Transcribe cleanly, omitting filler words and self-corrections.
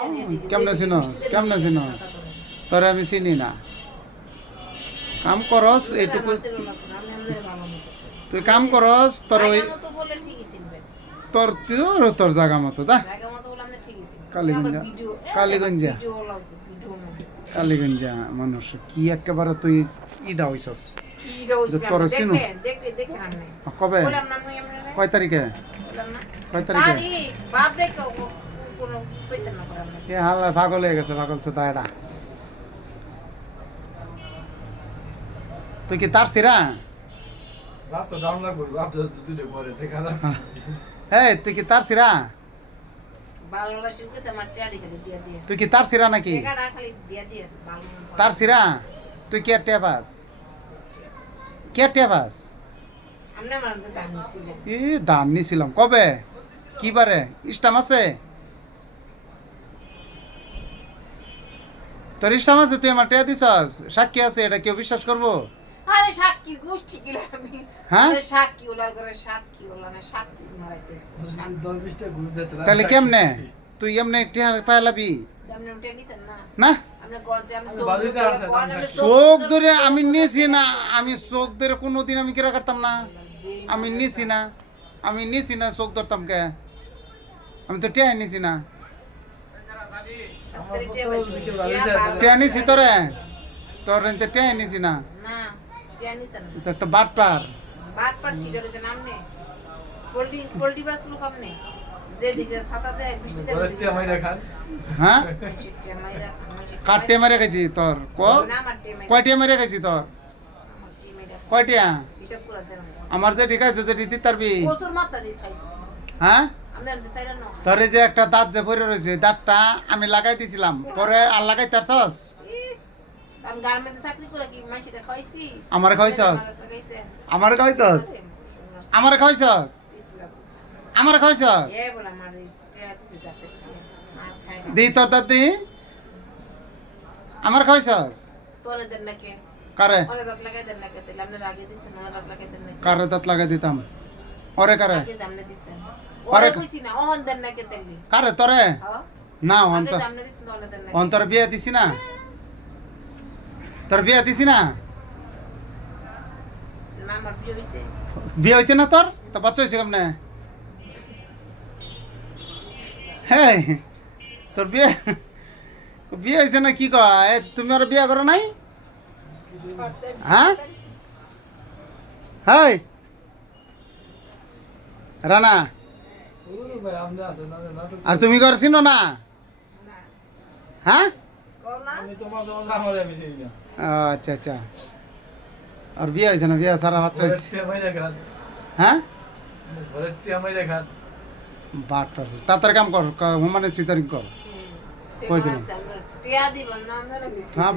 কেমনে চিনস তোরে আমি চিনি না কাম করস এইটুকু তুই কাম করস তোর ওই তোর তোর তোর জায়গা মতো দা কালীগঞ্জা কালীগঞ্জা কালীগঞ্জা মানুষ কি একেবারে তুই ইডা হইছস তোর চিনু কবে কয় তারিখে কয় তারিখে হাল্লা পাগল হয়ে গেছে পাগল চোদা এটা তুই কি তার সিরা হ্যাঁ তুই কি তার সিরা তুই কি তার সিরা নাকি তার সিরা তুই কে টেপাস কে টেপাস ধান নিছিলাম কবে কি বারে ইস্টাম আছে তোর ইস্টাম আছে তুই আমার টেয়া দিছস সাক্ষী আছে এটা কেউ বিশ্বাস করবো আরে সাক্ষী গোষ্ঠী কিলা আমি হ্যাঁ সাক্ষী ওলার করে সাক্ষী ওলা না সাক্ষী মারাইতেছে 10-20টা ঘুরে যেতে তাহলে কেমনে তুই এমনি টেয়া পাইলাবি আপনি উঠে নিছেন না না আমরা গঞ্জে আমি বাজেতে আছে, চোখ ধরে আমি নিছি না আমি চোখ ধরে কোনোদিন আমি কিরা করতাম না আমি নিছি না চোখ ধরতাম কে আমি তো টেয়া নিছি না টেয়া নিছি তোরে তোর টেয়া নিছি না না টিয়া নিছেন তো একটা বাটপার বাটপার সিটারেছে নামনে পোল্ট্রি বাস গুলো কামনে যেদিকে ছাতা দেয় বৃষ্টিতে বলতে মাইরা খান হ্যাঁ টিয়া মাইরা কাটে মারে খাইছি তোর না মারতে মাইরা কয়টিয়া মারে খাইছি তোর কয়টিয়া হিসাব করে দেন আমার যে ঠিকাইছো যে রীতি তারবি প্রচুর মাত্রা দিয়ে খাইছে হ্যাঁ আমরা বিসাইরা না তোর এই যে একটা দাঁত যে পরে রয়েছে দাঁতটা আমি লাগাই দিছিলাম পরে আর লাগাই তারছস ইস আমি গার্মেন্টে চাকরি করে কি মাইছিটা খাইছি আমার খাইছস আমার খাইছস আমার খাইছস আমার খাইছস এ বলা মারি টিয়া দিছে যাতে মার খাই দি তোর দাঁত দি আমার খাইছস তোরে দেন নাকি কারে ওরে দাঁত লাগাই দেন নাকি তাহলে আপনি আগে দিছেন ওরে দাঁত লাগাই দেন নাকি কারে দাঁত লাগাই দিতাম ওরে কারে আগে সামনে দিছেন আরে ওরে কইছি না ওহন দেন নাকি তাহলে কারে তোরে হ্যাঁ না আগে অন্তর সামনে দিছেন ওরে দেন নাকি অন্তর বিয়া দিছি না তোর বিয়া দিছি না না আমার বিয়ে হইছে বিয়ে হয়েছে না তোর তো বাচ্চা হয়েছে কেমনে হ্যাঁ তোর বিয়ে বিয়ে হয়েছে না কি কয় তুমি আর বিয়ে করো নাই হ্যাঁ হাই রানা ওরে ভাই আমনে আছে না না তো আর তুমি করছিস না না হ্যাঁ কও না আমি তোমার আমারে আমি চিনি না ও, আচ্ছা আচ্ছা আর বিয়ে হয়েছে না বিয়ে সারা বাচ্চা হয়েছে টিয়া মাইরা খান হ্যাঁ ঘরে টিয়া মাইরা খান বাট পারছিস তাড়াতাড়ি কাম কর মানে সিজারিং কর কই দিলাম টিয়া দিবেন না আমরা হ্যাঁ